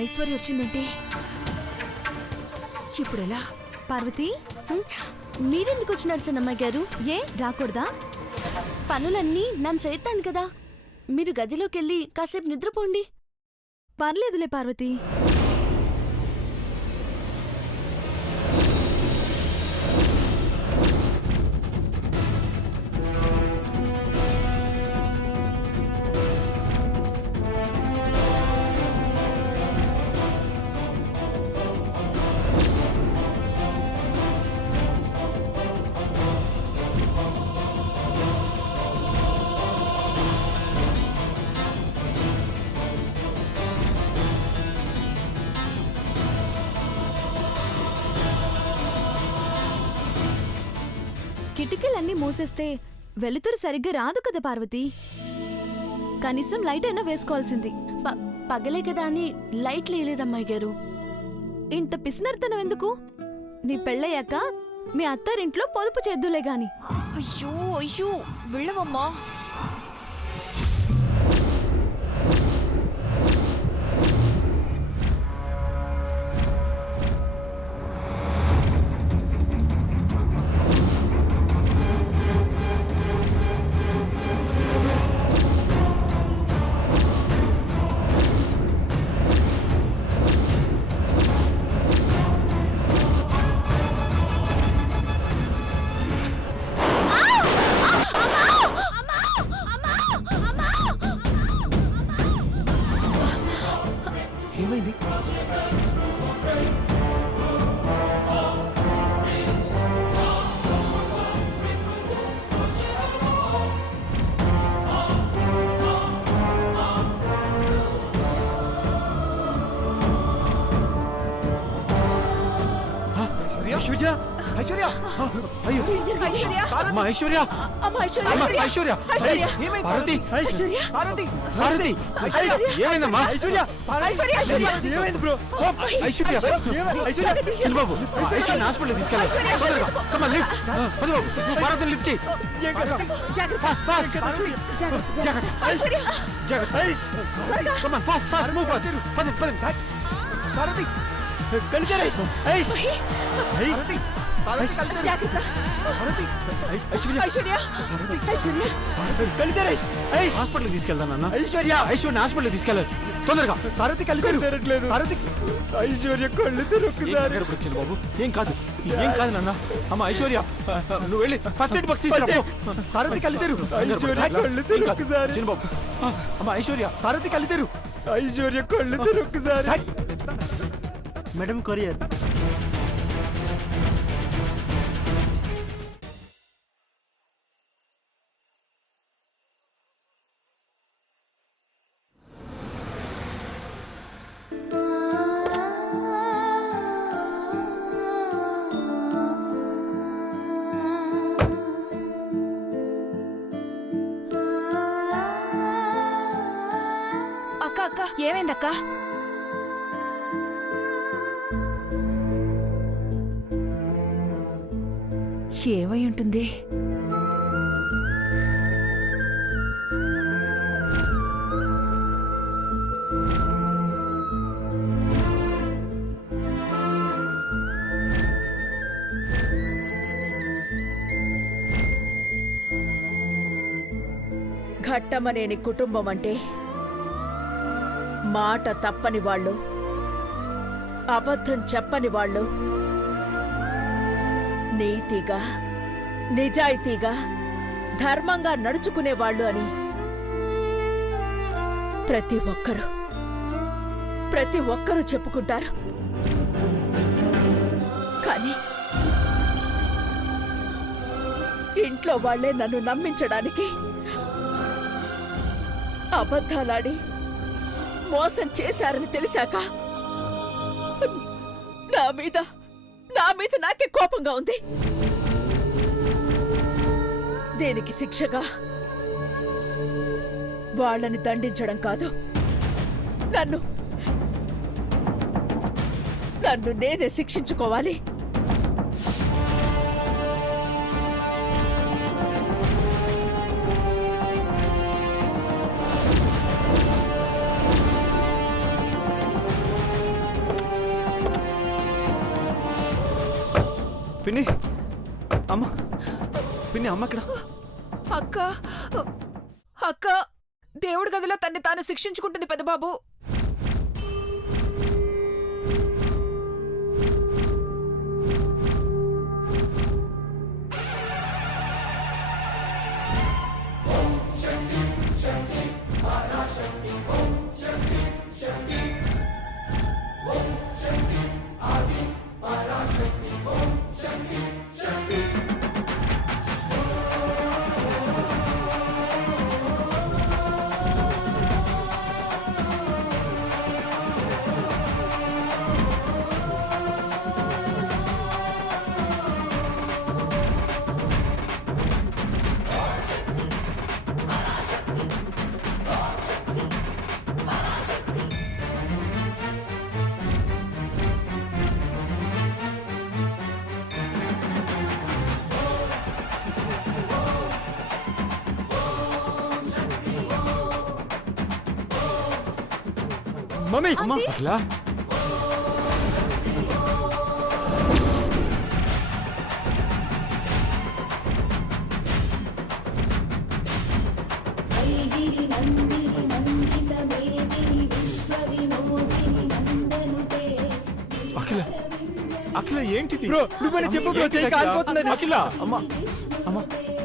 ఐశ్వర్య వచ్చిందంటే ఇప్పుడెలా? పార్వతి, మీరెందుకు వచ్చినారు సన్నమ్మాయి గారు? ఏ రాకూడదా? పనులన్నీ నన్ను చేస్తాను కదా. మీరు గదిలోకెళ్ళి కాసేపు నిద్రపోండి. పర్లేదులే పార్వతి. కిటికీలన్నీ మూసేస్తే వెలుతురు సరిగ్గా రాదు కదా పార్వతి. కనీసం లైట్ అయినా వేసుకోవాల్సింది. పగలే కదా అని లైట్ లేదమ్మాయి గారు. ఇంత పిసినర్తనం ఎందుకు? నీ పెళ్ళయ్యాక మీ అత్తారింట్లో పొదుపు చేద్దులే గాని. అయ్యో అయ్యో వెళ్ళవమ్మా. ఏమైంది? ఐశ్వర్య, ఐశ్వర్య, అయ్యో అమ్మా ఐశ్వర్య, ఐశ్వర్య, పార్వతి, పార్వతి, పార్వతి, ఏమైందమ్మా? ఐశ్వర్య, ఏమైంది బ్రో? ఐశ్వర్య, ఐశ్వర్య, చిన్నబాబు, ఐశ్వర్య హాస్పిటల్ తీసుకెళ్ళాలి. పార్వతిని లిఫ్ట్ చేయి. Fast fast, fast fast move fast. పదండి పదండి. పార్వతి కలితేరేష్, ఐష్ ఐష్ పార్వతి కలితేరేష్, పార్వతి ఐశ్వర్య, ఐశ్వర్య, ఐశ్వర్య కలితేరేష్, ఐష్ హాస్పిటల్ తీసుకెళ్తా నాన్న. ఐశ్వర్య, ఐశ్వర్య హాస్పిటల్ తీసుకెళ్ళాలి తొందరగా. పార్వతి కలితేరట్లేదు. పార్వతి, ఐశ్వర్య కళ్ళు తెరొక్కసారి. వచ్చింది బాబు, ఏం కాదు, ఏం కాదు నాన్న. అమ్మ ఐశ్వర్య, నువ్వు వెళ్ళి ఫస్ట్ ఎయిడ్ బాక్స్ తీసుకురా. పార్వతి కలితేరు, ఐశ్వర్య కళ్ళు తెరొక్కసారి. చిన్న బాబు, అమ్మ ఐశ్వర్య, పార్వతి కలితేరు, ఐశ్వర్య కళ్ళు తెరొక్కసారి. Madam courier. అక్క అక్క ఏమైందక్క? ఏమై ఉంటుంది? ఘట్టమనేని కుటుంబం అంటే మాట తప్పని వాళ్ళు, అబద్ధం చెప్పని వాళ్ళు, నీతిగా నిజాయితీగా ధర్మంగా నడుచుకునేవాళ్ళు అని ప్రతి ఒక్కరూ చెప్పుకుంటారు. కానీ ఇంట్లో వాళ్లే నన్ను నమ్మించడానికి అబద్ధాలాడి మోసం చేశారని తెలిసాక నా మీద నాకే కోపంగా ఉంది. దేనికి శిక్షగా వాళ్ళని దండించడం కాదు, నన్ను నేనే శిక్షించుకోవాలి. పిన్ని అమ్మ పిన్ని అమ్మ ఇక్కడ అక్క అక్క దేవుడి గదిలో తన్ని తాను శిక్షించుకుంటుంది పెద్దబాబు. మమ్మీ అమ్మ అఖిల అఖిల అఖిల ఏంటిది బ్రో నువ్వని చెప్పు బ్రో, చేయి కాలిపోతుందని. అఖిల అమ్మ అమ్మ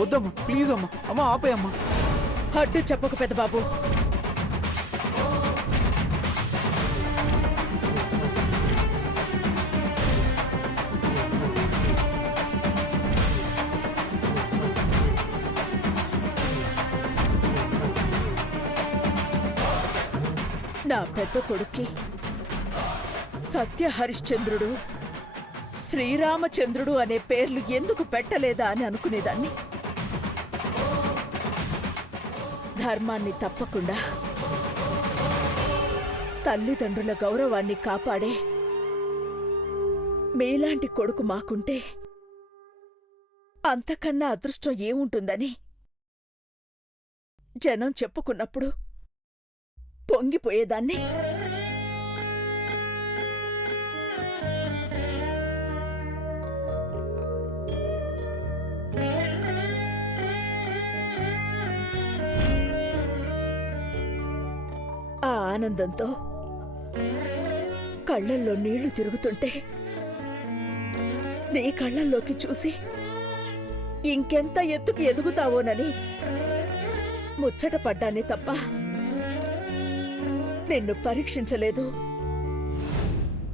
వద్దమ్మా ప్లీజ్ అమ్మా అమ్మ ఆపే అమ్మా. అడ్డు చెప్పకు పెద్దబాబు. నా పెద్ద కొడుక్కి సత్య హరిశ్చంద్రుడు, శ్రీరామచంద్రుడు అనే పేర్లు ఎందుకు పెట్టలేదా అని అనుకునేదాన్ని. ధర్మాన్ని తప్పకుండా తల్లిదండ్రుల గౌరవాన్ని కాపాడే మీలాంటి కొడుకు మాకుంటే అంతకన్నా అదృష్టం ఏముంటుందని జనం చెప్పుకున్నప్పుడు పొంగిపోయేదాన్ని. ఆ ఆనందంతో కళ్ళల్లో నీళ్లు తిరుగుతుంటే నీ కళ్ళల్లోకి చూసి ఇంకెంత ఎత్తుకు ఎదుగుతావోనని ముచ్చట పడ్డానే తప్ప నిన్ను పరీక్షించలేదు,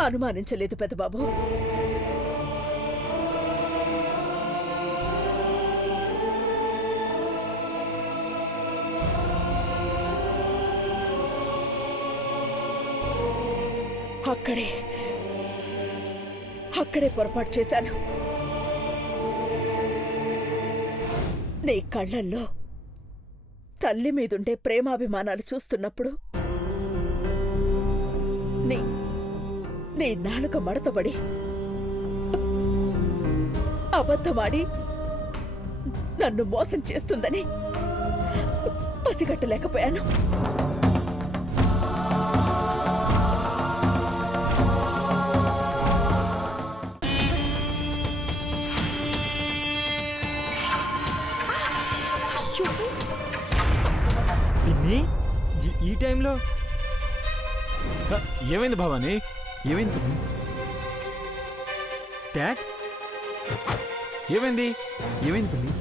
అనుమానించలేదు పెద్దబాబు. అక్కడే పొరపాటు చేశాను. నీ కళ్ళల్లో తల్లి మీదుండే ప్రేమాభిమానాలు చూస్తున్నప్పుడు నీ నాలుక మడతబడి అబద్ధమాడి నన్ను మోసం చేస్తుందని పసిగట్టలేకపోయాను. పిన్ని ఈ టైంలో ఏమైంది భవాని ఏమైంది పిన్ని? డాడ్ ఏమైంది ఏమైంది పిన్ని?